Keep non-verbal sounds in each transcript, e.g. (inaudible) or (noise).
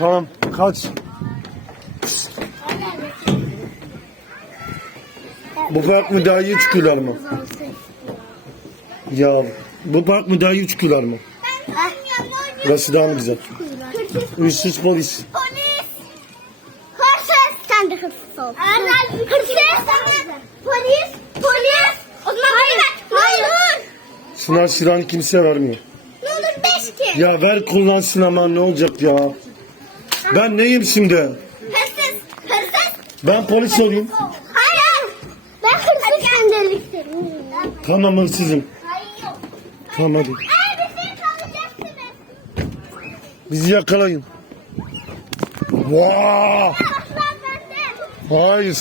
Tamam kaç. Bu park mı daha iyi çıkıyorlar mı? Ya bu park mı daha iyi çıkıyorlar mı? Burası daha mı güzel? Üstsüz polis. Polis. Hırsız. Sen de hırsız ol. Hırsız. Polis. Polis. O zaman hayır. Hayır. Sınav silahını kimseye vermiyor. Ne olur beş ki. Ya ver kullansın ama ne olacak ya? Ben neyim şimdi? Hırsız. Hırsız. Ben polis olayım. Hayır. Ben hırsız sendeliktim. Tamam hırsızım. Hayır. Tamam hadi. Eğer bizi yakalayın. Vaa! Hayır.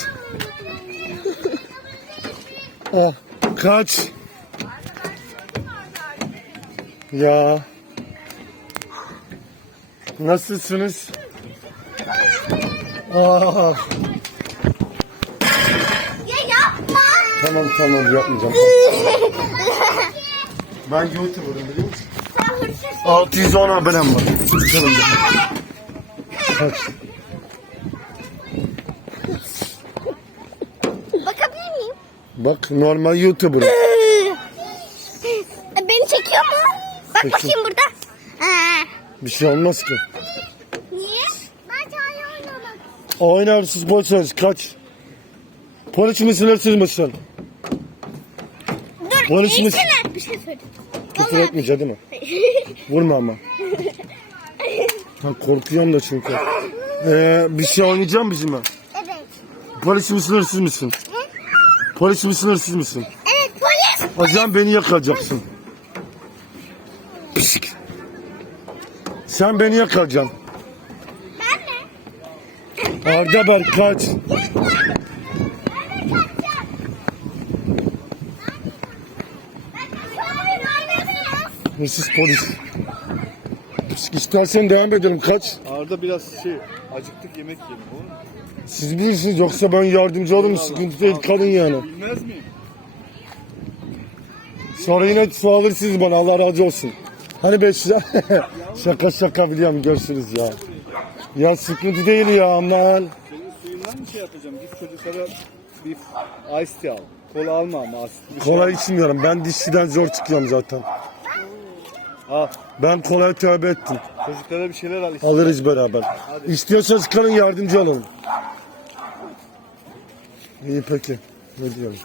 Ah, kaç. Ya. Nasılsınız? Ah, Ya yapma. tamam tamam yapmayacağım. (laughs) Ben YouTuber'ım biliyor musun? Sen hırsızsın. 610 abonem var. Kanalımda. Kaç. Bakabilir miyim? Bak normal YouTuber'ım. Beni çekiyor mu? Bak Çekiyor. bakayım burada. Bir şey olmaz ki. Oynarsız polis kaç. Polis misin hırsız mısın? Dur. Polis misin? eğitsene. Bir şey söyle. Küfür etmeyeceksin değil mi? (laughs) Vurma ama. Ha, korkuyorum da çünkü. Ee, bir şey oynayacağım bizimle. Evet. Polis misin hırsız mısın? Polis misin hırsız mısın? Evet polis. O zaman beni yakalayacaksın. Pişik. Sen beni yakalayacaksın. Ben? Arda Berk kaç. Hırsız polis. İstersen devam edelim kaç. Arda biraz şey acıktık yemek yiyelim olur mu? Siz bilirsiniz yoksa ben yardımcı olurum sıkıntı değil kalın yani. Bilmez miyim? Sonra yine su alırsınız bana Allah razı olsun. Hani beş lira? (laughs) şaka şaka biliyorum görüşürüz ya. Ya sıkıntı değil ya aman. Senin suyundan mı şey yapacağım? Git çocuklara bir ice tea al. Kola alma ama asitli bir şey Kola alma. içmiyorum ben dişçiden zor çıkıyorum zaten. Al. Ben kolaya tövbe ettim. Çocuklara bir şeyler al. Alırız beraber. İstiyorsanız kalın yardımcı olun. İyi peki. Ne diyorum?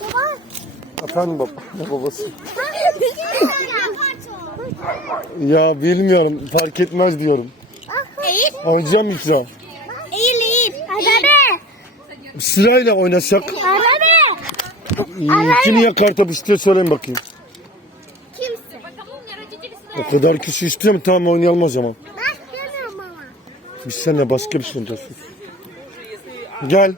Baba. Efendim baba. Ne babası? Ben ya bilmiyorum fark etmez diyorum. Eğil. Oynayacağım ikram. Eğil eğil. Arabe. Sırayla oynasak. Arabe. Kimi yakar tabi istiyor söyleyin bakayım. Kimse. O kadar kişi istiyor mu? Tamam oynayalım o zaman. Biz seninle başka bir şey oynayacağız. Gel.